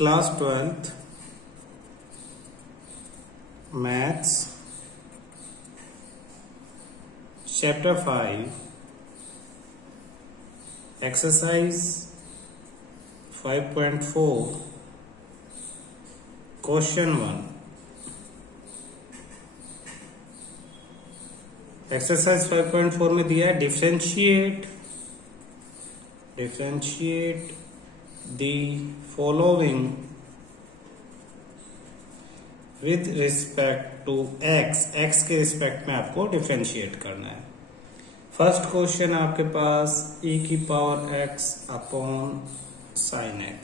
Class 12th maths chapter 5 exercise 5.4 question 1। Exercise 5.4 में दिया है differentiate the following with respect to x के respect में आपको डिफरेंशिएट करना है। फर्स्ट क्वेश्चन आपके पास e की power x upon sine x।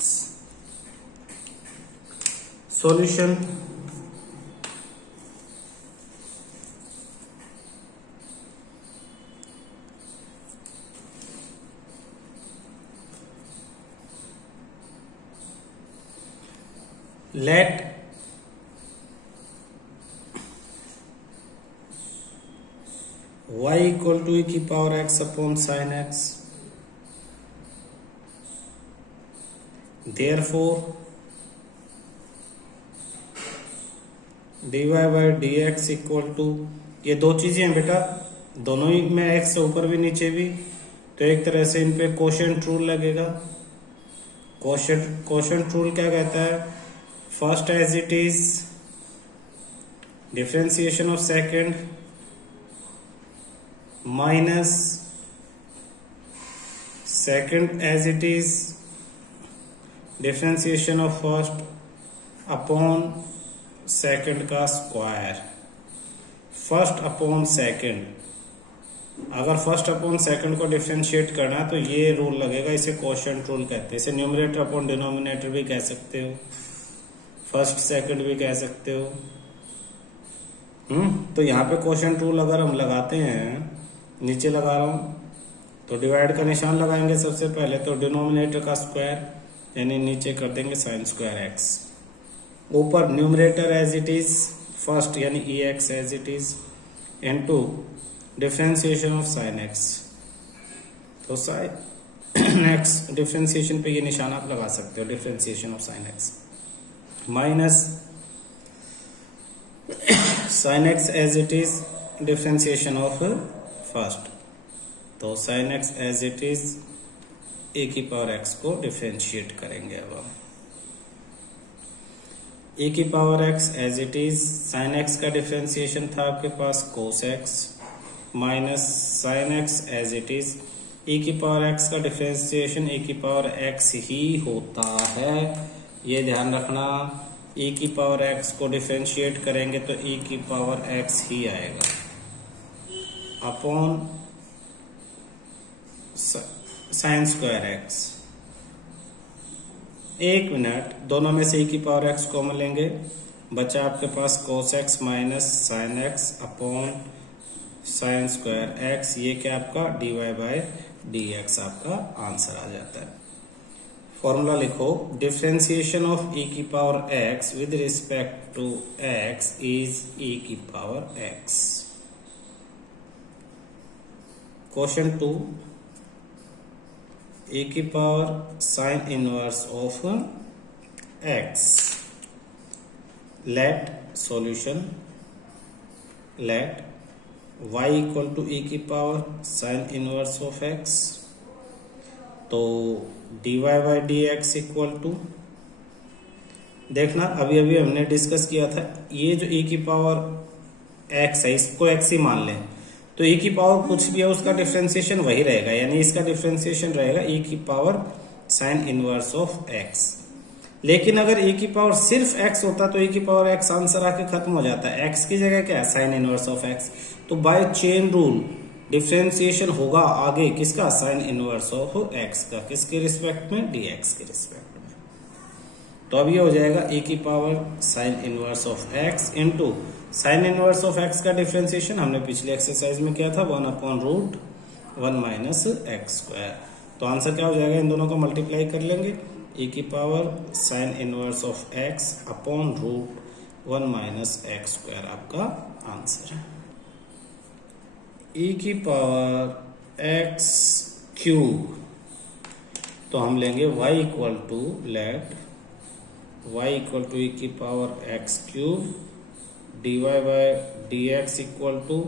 Solution let y equal to e की power x upon sine x। Therefore dy by D x equal to, ये दो चीजें हैं बेटा, दोनों ही में x से ऊपर भी नीचे भी, तो एक तरह से इन पे कोशेंट रूल लगेगा। कोशेंट रूल क्या कहता है? First as it is differentiation of second minus second as it is differentiation of first upon second का स्क्वायर। फर्स्ट अपॉन सेकंड, अगर फर्स्ट अपॉन सेकंड को डिफरेंशिएट करना है तो ये रूल लगेगा, इसे कोशेंट रूल कहते हैं। इसे न्यूमरेटर अपॉन डिनोमिनेटर भी कह सकते हो, फर्स्ट सेकंड भी कह सकते हो। तो यहाँ पे कोशेंट रूल अगर हम लगाते हैं, नीचे लगा रहा हूं तो डिवाइड का निशान लगाएंगे सबसे पहले, तो डिनोमिनेटर का स्क्वायर यानी नीचे कर देंगे साइन स्क्वायर एक्स, ऊपर numerator as it is first यानी E X as it is into differentiation of sine X. तो साइन एक्स डिफरेंशिएशन पे ये निशान आप लगा सकते हो, differentiation of sine x minus sine X as it is differentiation of first. तो sine X as it is A की पावर एक्स को डिफरेंशिएट करेंगे। अब हम ए की power X as it is sine X का डिफरेंशिएशन था आपके पास cos X minus sine X as it is A की पावर एक्स का डिफरेंशिएशन ए की पावर एक्स ही होता है, ये ध्यान रखना। e की पावर x को डिफरेंशिएट करेंगे तो e की पावर x ही आएगा अपॉन साइन स्क्वायर x। एक मिनट, दोनों में से e की पावर x कॉमन लेंगे, बचा आपके पास cos x minus sine x upon sine square x। ये क्या आपका dy बाई डी एक्स आपका आंसर आ जाता है। फॉर्मूला लिखो, डिफरेंशिएशन ऑफ e की power x with respect to x is e की पावर x। क्वेश्चन 2, e की power sine inverse of x। Let solution let y equal to e की power sine inverse of x। तो dy by D x equal to, देखना अभी अभी हमने discuss किया था, ये जो e की पावर x है इसको x ही मान लें, तो e की पावर कुछ भी है उसका डिफरेंशिएशन वही रहेगा, यानी इसका डिफरेंशिएशन रहेगा e की power sine inverse of x। लेकिन अगर e की पावर सिर्फ x होता तो e की पावर x आंसर आके खत्म हो जाता है, x की जगह क्या है साइन इनवर्स ऑफ x। तो बाय चेन रूल डिफरेंशिएशन होगा आगे किसका, साइन इनवर्स ऑफ x का, किसके रिस्पेक्ट में, dx के रिस्पेक्ट में। तो अब ये हो जाएगा e की power sine inverse of x into sine inverse of x का डिफरेंशिएशन हमने पिछले एक्सरसाइज में किया था 1 upon root 1 minus x square. तो आंसर क्या हो जाएगा, इन दोनों को मल्टीप्लाई कर लेंगे, e की power sine inverse of x upon root 1 minus x square आपका आंसर है। e की पावर x क्यूब, तो हम लेंगे y equal to let y equal to e की power x cube dy by dx equal to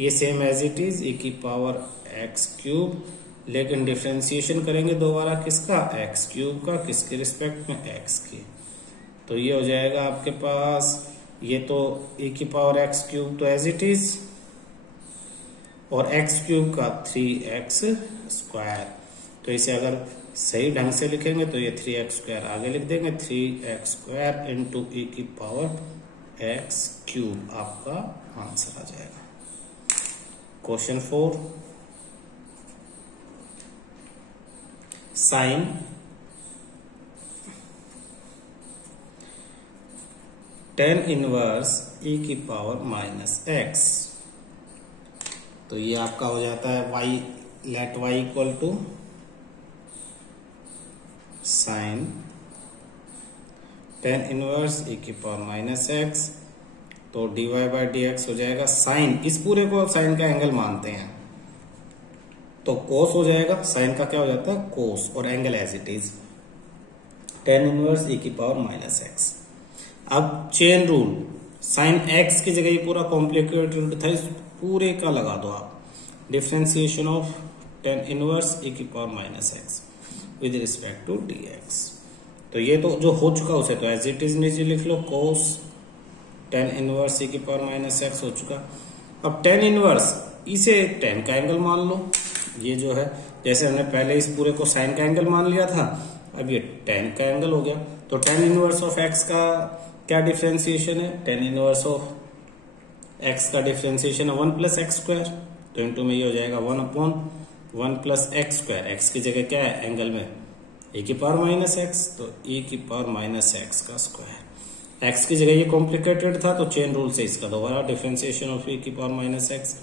ये same as it is e की power x cube, लेकिन डिफ्रेंसिएशन करेंगे दोबारा किसका, x क्यूब का, किसके रिस्पेक्ट में, x की। तो ये हो जाएगा आपके पास, ये तो e की पावर x क्यूब तो एज इट इज, और x क्यूब का 3x स्क्वायर। तो इसे अगर सही ढंग से लिखेंगे तो ये 3x स्क्वायर आगे लिख देंगे, 3x स्क्वायर इंटू e की पावर x क्यूब आपका आंसर आ जाएगा। Question 4, sine tan inverse e की पावर माइनस x। तो ये आपका हो जाता है y, let y equal to sine tan inverse e की पावर माइनस x। तो dy बाय dx हो जाएगा साइन, इस पूरे को साइन का एंगल मानते हैं तो कोस हो जाएगा, साइन का क्या हो जाता है कोस, और angle as it is tan inverse e की पावर माइनस x। अब चेन रूल, साइन x की जगह ये पूरा कॉम्प्लिकेटेड था, इस पूरे का लगा दो आप, differentiation of tan inverse e की power minus x with respect to dx। तो ये तो जो हो चुका उसे तो एज इट इज नीचे लिख लो, कोस tan इनवर्स e की पावर माइनस x हो चुका। अब tan इनवर्स इसे tan का एंगल मान लो, ये जो है जैसे हमने पहले इस पूरे को साइन का एंगल मान लिया था, अब ये tan का एंगल हो गया। तो tan इनवर्स ऑफ x का क्या डिफरेंशिएशन है, tan इनवर्स ऑफ x का डिफरेंशिएशन है 1 प्लस एक्स स्क्वायर, तो इनटू में ये हो जाएगा 1 upon 1 plus x square, x की जगह क्या है एंगल में e की पावर माइनस x, तो e की पावर माइनस x का स्क्वायर। x की जगह ये कॉम्प्लिकेटेड था तो चेन रूल से इसका दोबारा डिफरेंशिएशन ऑफ e की power minus x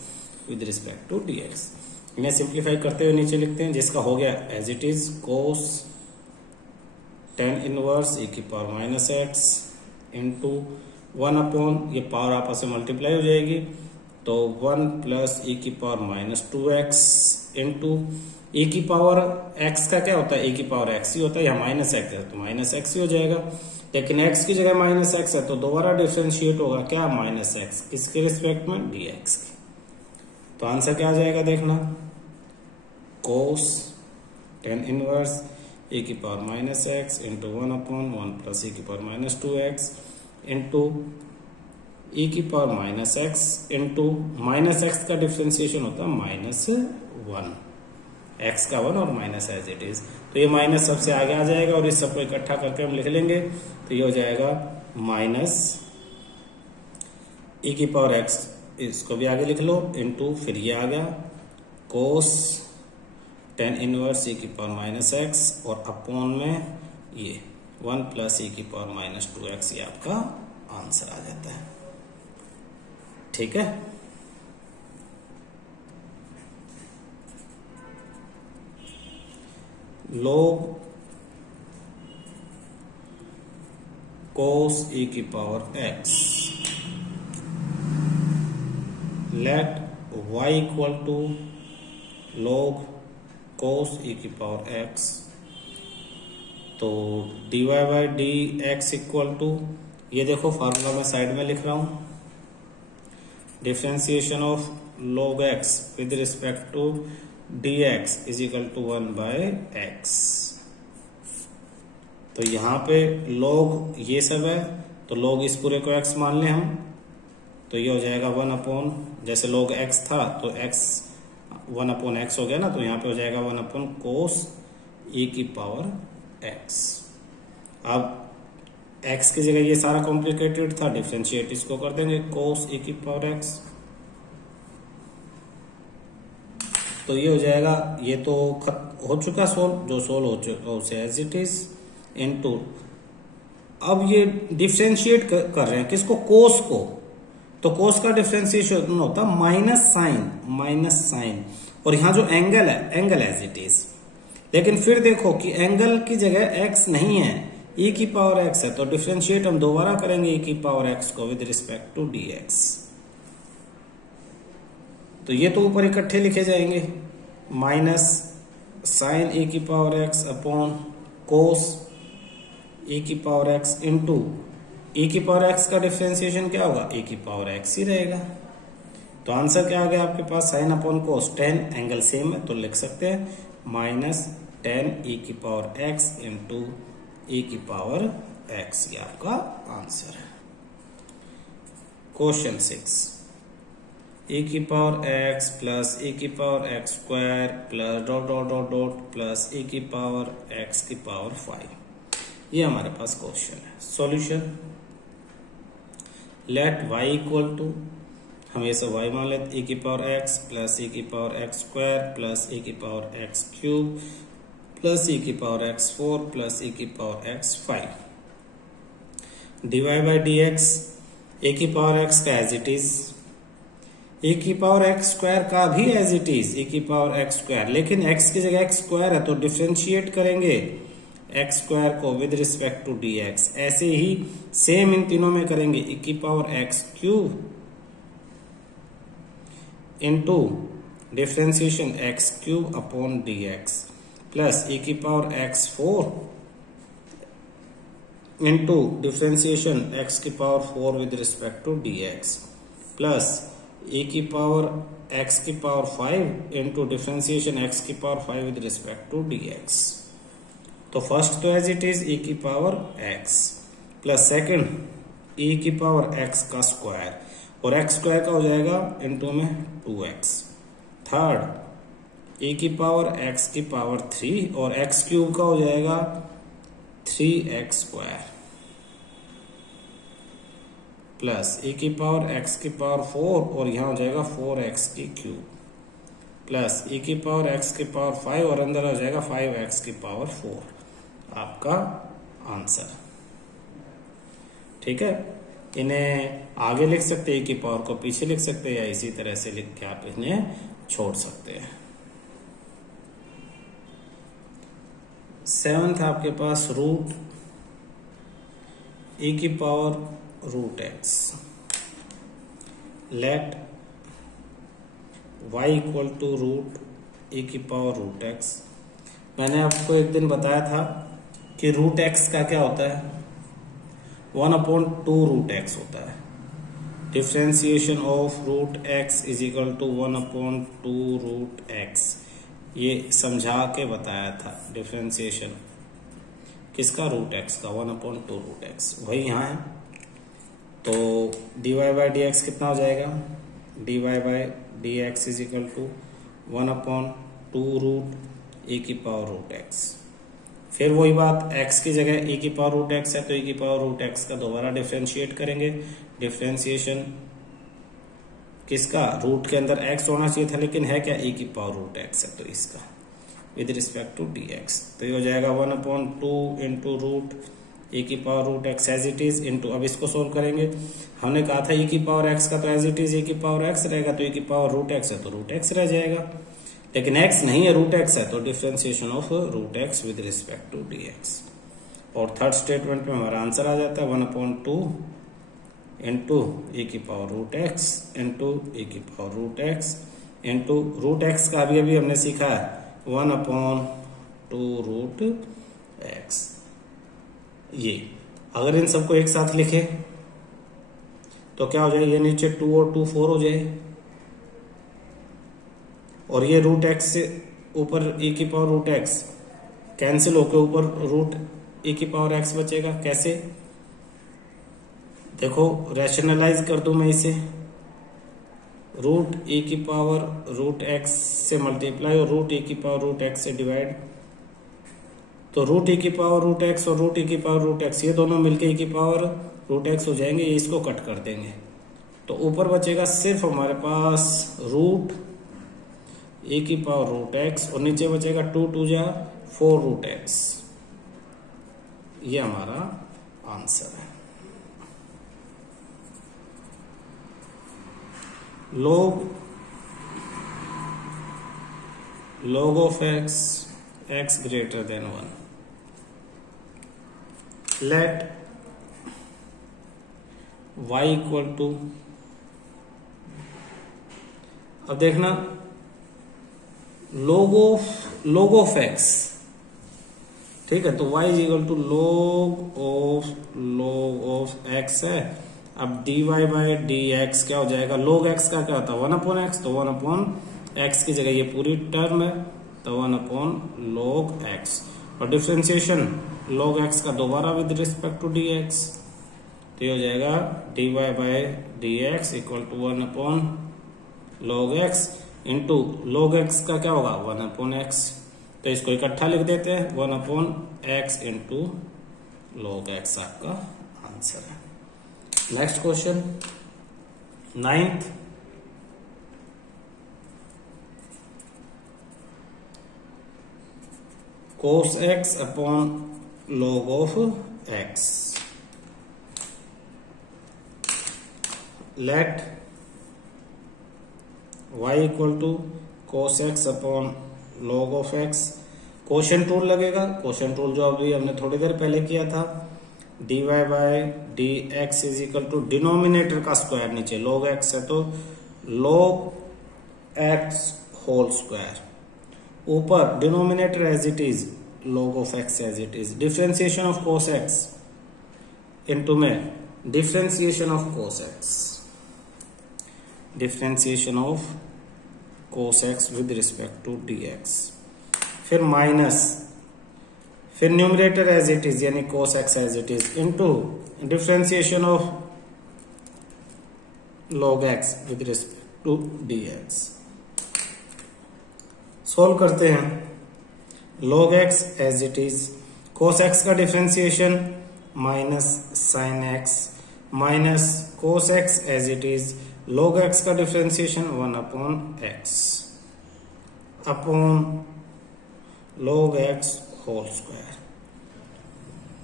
with respect to dx। इन्हें सिंप्लीफाई करते हुए नीचे लिखते हैं, जिसका हो गया as it is cos tan inverse e की power minus x into 1 upon, ये पावर आपस में मल्टीप्लाई हो जाएगी, तो 1 प्लस e की power minus 2x into e की पावर x का क्या होता है, e की पावर x ही होता है, यहाँ माइनस x है तो माइनस x ही हो जाएगा, लेकिन x की जगह माइनस x है तो दोबारा डिफरेंशिएट होगा क्या, माइनस x, किसके रिस्पेक्ट में, dx के। तो आंसर क्या आ जाएगा देखना, कोस tan इनवर्स e की power minus x into 1 upon 1 plus e की power minus 2x into e की power minus x into minus x का डिफरेंशिएशन होता है माइनस 1, x का 1 और माइनस एज इट इज। तो ये माइनस सबसे आगे आ जाएगा और इस सबको इकट्ठा करके हम लिख लेंगे, तो ये हो जाएगा माइनस e की पावर x, इसको भी आगे लिख लो, इंटू फिर ये आ गया कोस tan इनवर्स e की पावर माइनस x और अपॉन में ये 1 प्लस e की पावर माइनस 2x, ये आपका आंसर आ जाता है। ठीक है, log cos e की power x, let y equal to log cos e की पावर x। तो dy by D x equal to, ये देखो फार्मूला मैं साइड में लिख रहा हूं, differentiation of log x with respect to dx is equal to 1 by x। तो यहाँ पे log ये सब है तो log इस पूरे को x मान लें हम, तो ये हो जाएगा 1 अपॉन, जैसे log x था तो x 1 अपॉन x हो गया ना, तो यहाँ पे हो जाएगा 1 अपॉन कोस e की पावर x। अब x की जगह ये सारा कॉम्प्लिकेटेड था, डिफरेंशिएट इसको कर देंगे कोस e की पावर x, तो ये हो जाएगा, ये तो हो चुका सोल्व, जो सोल्व हो चुका उसे एज इट इज इनटू, अब ये डिफरेंशिएट कर रहे हैं किसको, कोस को, तो कोस का डिफरेंशिएशन होता है माइनस साइन, और यहाँ जो एंगल है एंगल एज इट इज, लेकिन फिर देखो कि एंगल की जगह x नहीं है, e की पावर x है, तो डिफरेंशिएट हम दोबारा करेंगे e की पावर x को विद रिस्पेक्ट टू dx। तो ये तो ऊपर इकट्ठे लिखे जाएंगे, माइनस साइन e की पावर x अपॉन कोस ए की पावर एक्स इंटू ए की पावर एक्स का डिफ्रेंसिएशन क्या होगा, ए की पावर एक्स ही रहेगा। तो आंसर क्या आ गया आपके पास, sine upon cos 10, angle same है तो लिख सकते हैं माइनस 10 ए की पावर एक्स इंटू ए की पावर एक्स, ये आपका आंसर है। क्वेश्चन 6, ए की पावर एक्स प्लस ए की power X square plus dot dot dot dot plus A की पावर एक्स की पावर 5, ये हमारे पास क्वेश्चन है। Solution, let y equal to, हमेशा y मान लेते, ए की पावर x प्लस ए की power X square plus A की power X cube plus A की पावर एक्स 4 प्लस ए की power X 5 divide by D X, A की power x का एज इट इज, ए की power X square का भी as it is A की power X square, लेकिन x की जगह x स्क्वायर है तो डिफ्रेंशिएट करेंगे एक्स स्क्वायर को with respect to D X. ऐसे ही सेम इन तीनों में करेंगे, ए की power X cube into differentiation X cube upon D X plus A की power X 4 into differentiation X की power 4 with respect to D X plus A की पावर एक्स की पावर 5 इंटू डिफ्रेंसिएशन एक्स की power 5 with respect to D x. तो first तो as it is A की power x plus second ए की power X का square, और x square का हो जाएगा इंटू में 2x, थर्ड ए की पावर एक्स की पावर 3 और एक्स क्यूब का हो जाएगा 3x स्क्वायर प्लस ए की पावर एक्स की पावर 4 और यहां हो जाएगा 4x की क्यूब प्लस ए की पावर एक्स की पावर 5 और अंदर हो जाएगा 5x की पावर 4, आपका आंसर। ठीक है, इन्हें आगे लिख सकते हैं, ए की पावर को पीछे लिख सकते हैं या इसी तरह से लिख के आप इन्हें छोड़ सकते हैं। 7th आपके पास रूट ए की power root X, let y equal to root ए की पावर रूट एक्स। मैंने आपको एक दिन बताया था कि रूट एक्स का क्या होता है, 1/2 रूट एक्स होता है। Differentiation of root x is equal to 1/2 root x, ये समझा के बताया था। डिफ्रेंसिएशन किसका, रूट एक्स का, 1/2 रूट एक्स, वही यहाँ है। तो dy बाई डी एक्स कितना हो जाएगा, dy by D x is equal to 1/2 root ए की पावर रूट एक्स। फिर वही बात, x की जगह ए की पावर रूट एक्स है तो ए की पावर रूट एक्स का दोबारा डिफ्रेंशिएट करेंगे। डिफ्रेंशिएशन किसका, रूट के अंदर x होना चाहिए था लेकिन है क्या, ए की पावर रूट एक्स है तो इसका with respect to D x. तो ये हो जाएगा 1/2 इंटू रूट ए की power root x as it is into, अब इसको सोल्व करेंगे। हमने कहा था ए की पावर एक्स का तो एज इट इज ए की पावर एक्स रहेगा, तो ए की पावर रूट एक्स है तो रूट एक्स रह जाएगा, लेकिन x नहीं है, रूट एक्स है तो differentiation of root x with respect to D x. और थर्ड स्टेटमेंट में हमारा आंसर आ जाता है 1/2 इंटू ए की power root x into a की power root x into root x का अभी हमने सीखा है 1/2 रूट एक्स। ये अगर इन सबको एक साथ लिखे तो क्या हो जाए, ये नीचे 2 और 2 4 हो जाए, और ये रूट एक्स से ऊपर ए की पावर रूट एक्स कैंसिल होकर ऊपर रूट ए की पावर एक्स बचेगा। कैसे, देखो रैशनलाइज कर दूं मैं इसे, रूट ए की पावर रूट एक्स से मल्टीप्लाई और रूट ए की पावर रूट एक्स से डिवाइड, तो रूट ए की पावर रूट एक्स और रूट ए की पावर रूट एक्स ये दोनों मिलके ए की पावर रूट एक्स हो जाएंगे, ये इसको कट कर देंगे तो ऊपर बचेगा सिर्फ हमारे पास रूट ए की पावर रूट एक्स और नीचे बचेगा 2 2 जा 4 रूट एक्स। ये हमारा आंसर है। log of x greater than 1, let y equal to, अब देखना log ऑफ x, ठीक है, तो y is equal to log of x है। अब dy बाई डी एक्स क्या हो जाएगा, log x का क्या होता है 1/x, तो 1/x की जगह ये पूरी टर्म है, तो 1/log x, और डिफ्रेंसिएशन log x का दोबारा विद रिस्पेक्ट टू dx, तो ये हो जाएगा dy by D x equal to 1/log x into log x का क्या होगा 1/x, तो इसको इकट्ठा लिख देते हैं 1/x इंटू log x आपका आंसर है। Next question 9th, cos x upon log of x, let y equal to cos x upon log of x, quotient rule लगेगा, क्वोशंट रूल जो अभी हमने थोड़ी देर पहले किया था, dy by D x is equal to denominator का स्क्वायर, नीचे log x है तो log x होल स्क्वायर, ऊपर denominator as it is log of x as it is, differentiation of cos x into में differentiation of cos x, differentiation of cos x with respect to dx, फिर minus, फिर numerator as it is यानी cos x as it is into differentiation of log x with respect to dx। Solve करते हैं, log x as it is, cos x का differentiation minus sin x minus cos x as it is, log x का differentiation 1/x upon log x whole square,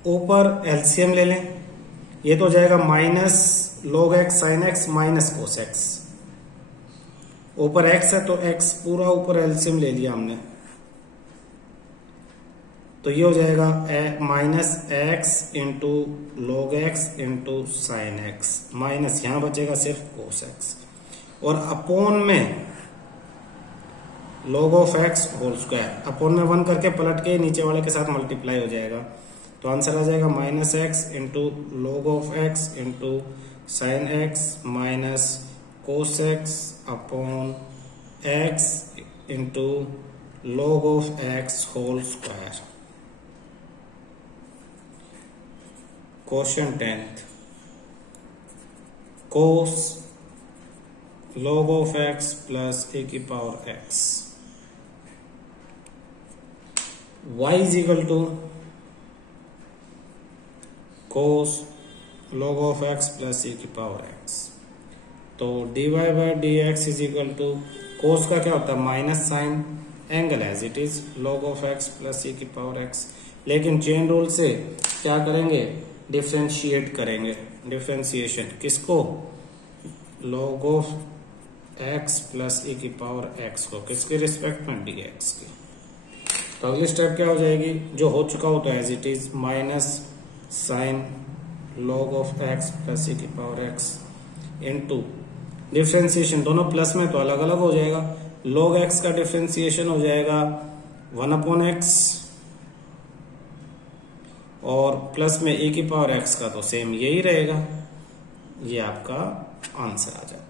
ऊपर LCM ले लें, ये तो जाएगा minus log x sin x minus cos x, ऊपर x है तो x पूरा ऊपर एलसीएम ले लिया हमने, तो ये हो जाएगा minus x into log x into sine x, minus यहां बचेगा सिर्फ cos x, और अपोन में log of x whole square, upon में 1 करके पलट के नीचे वाले के साथ मल्टीप्लाई हो जाएगा, तो आंसर आ जाएगा minus x into log of x into sine x minus cos x upon x into log of x whole square. Question 10th, cos log of x plus a की power x, y is equal to cos log of x plus a की power x, तो dy by D x is equal to, cos का क्या होता है minus sine angle as it is log of x plus a की power x, लेकिन chain rule से क्या करेंगे डिफ्रेंशिएट करेंगे, डिफ्रेंशिएशन किसको log of x plus a की पावर x को, किसके रिस्पेक्ट में dx की, तो अगली स्टेप क्या हो जाएगी, जो हो चुका हो तो as it is minus sine log of x plus a की पावर x इनटू डिफ्रेंशिएशन, दोनों प्लस में तो अलग अलग हो जाएगा, log x का डिफ्रेंशिएशन हो जाएगा 1/x और प्लस में a की पावर x का तो सेम यही रहेगा, ये आपका आंसर आ जाएगा।